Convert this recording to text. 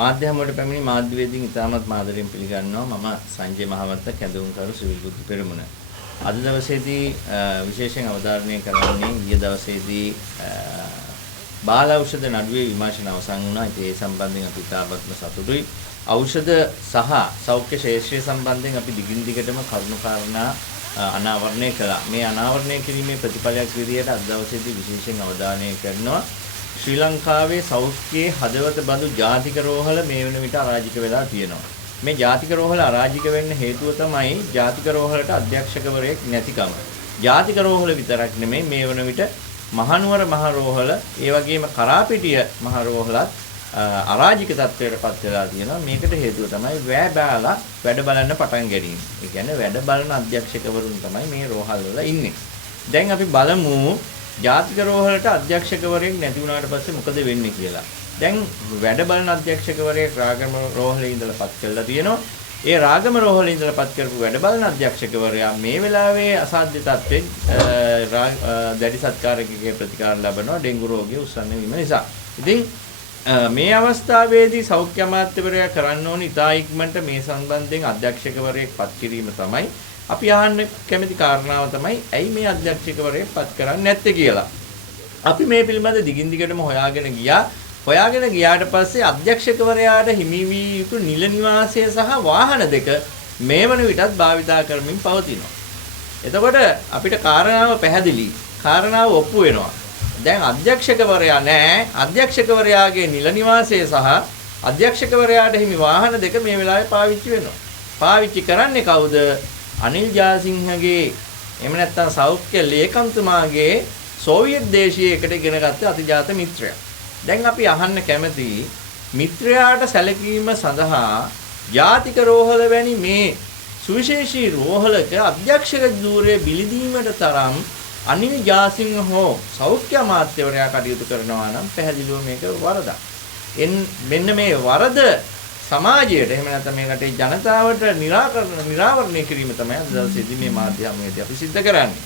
මාධ්‍ය හමුවට පැමිණි මාධ්‍යවේදීන් ඉතාමත් මාදරෙන් පිළිගන්නවා. මම සංජය මහවත්ත කැඳවුම්කරු සිවිල් බුද්ධ පෙරමුණ. අද දවසේදී විශේෂයෙන් අවධාරණය කරන්නේ ඊයේ දවසේදී බාල ඖෂධ නඩුවේ විමර්ශන අවසන් වුණා. ඒ සම්බන්ධයෙන් අපි ඉතාමත්ම සතුටුයි. ඖෂධ සහ සෞඛ්‍ය ශාස්ත්‍රය සම්බන්ධයෙන් අපි දිගින් දිගටම කරුණු කාරණා අනාවරණය කළා. මේ අනාවරණය කිරීමේ ප්‍රතිඵලයක් විදිහට අද දවසේදී විශේෂයෙන් අවධානය කරනවා. ශ්‍රී ලංකාවේ සෞඛ්‍යයේ හදවත බඳු ජාතික රෝහල මේ වෙන විට අරාජික වෙලා තියෙනවා. මේ ජාතික රෝහල අරාජික වෙන්න හේතුව තමයි ජාතික රෝහලට අධ්‍යක්ෂකවරයෙක් නැතිකම. ජාතික රෝහල විතරක් නෙමෙයි මේ වෙන විට මහනුවර මහ රෝහල, ඒ වගේම කරාපිටිය මහ රෝහලත් අරාජික තත්ත්වයට පත් වෙලා තියෙනවා. මේකට හේතුව තමයි වැය බාලා වැඩ බලන්න පටන් ගැනීම. ඒ කියන්නේ වැඩ බලන අධ්‍යක්ෂකවරුන් තමයි මේ රෝහල් වල ඉන්නේ. දැන් අපි බලමු ජාතික රෝහලට අධ්‍යක්ෂකවරයෙක් නැති වුණාට පස්සේ මොකද වෙන්නේ කියලා. දැන් වැඩ බලන අධ්‍යක්ෂකවරයෙක් රාගම රෝහලේ ඉඳලා පත් කළා තියෙනවා. ඒ රාගම රෝහලේ ඉඳලා පත් කරපු වැඩ බලන අධ්‍යක්ෂකවරයා මේ වෙලාවේ අසාධ්‍ය තත්ත්වෙන් දැඩි සත්කාරකගේ ප්‍රතිකාර ලබනවා ඩෙන්ගු රෝගය උස්සන්න වීම නිසා. ඉතින් මේ අවස්ථාවේදී සෞඛ්‍ය අමාත්‍යවරයා කරන්න ඕනි ඉතා ඉක්මනට මේ සම්බන්ධයෙන් අධ්‍යක්ෂකවරයෙක් පත් කිරීම තමයි. අපි අහන්න කැමති කාරණාව තමයි ඇයි මේ අධ්‍යක්ෂකවරයෙක් පත් කරන්නේ නැත්තේ කියලා. අපි මේ පිළිබඳ දිගින් දිගටම හොයාගෙන ගියා. හොයාගෙන ගියාට පස්සේ අධ්‍යක්ෂකවරයාට හිමි වී යුතු නිල නිවාසය සහ වාහන දෙක මේ වන විටත් භාවිතා කරමින් පවතිනවා. එතකොට අපිට කාරණාව පැහැදිලි. කාරණාව ඔප්පු වෙනවා. දැන් අධ්‍යක්ෂකවරයා නැහැ. අධ්‍යක්ෂකවරයාගේ නිල නිවාසය සහ අධ්‍යක්ෂකවරයාට හිමි වාහන දෙක මේ වෙලාවේ පාවිච්චි වෙනවා. පාවිච්චි කරන්නේ කවුද? අනිල් ජාසිංහගේ එහෙම නැත්නම් සෞඛ්‍ය ලේකම්තුමාගේ සෝවියට් දේශීය එකට ඉගෙන ගත්ත අතිජාත මිත්‍රයා. දැන් අපි අහන්න කැමති මිත්‍රයාට සැලකීම සඳහා ජාතික රෝහල වැනි මේ සුවිශේෂී රෝහලක අධ්‍යක්ෂක ධූරයේ බිලිදීමට තරම් අනිල් ජාසිංහ හෝ සෞඛ්‍ය අමාත්‍යවරයා කටයුතු කරනවා නම් පැහැදිලිව මේක වරදක්. මෙන්න මේ වරද සමාජයට එහෙම නැත්නම් මේ රටේ ජනතාවට නිරාවරණය කිරීම තමයි අද දවසේදී මේ මාධ්‍ය හමුවේදී අපි සිද්ධ කරන්නේ.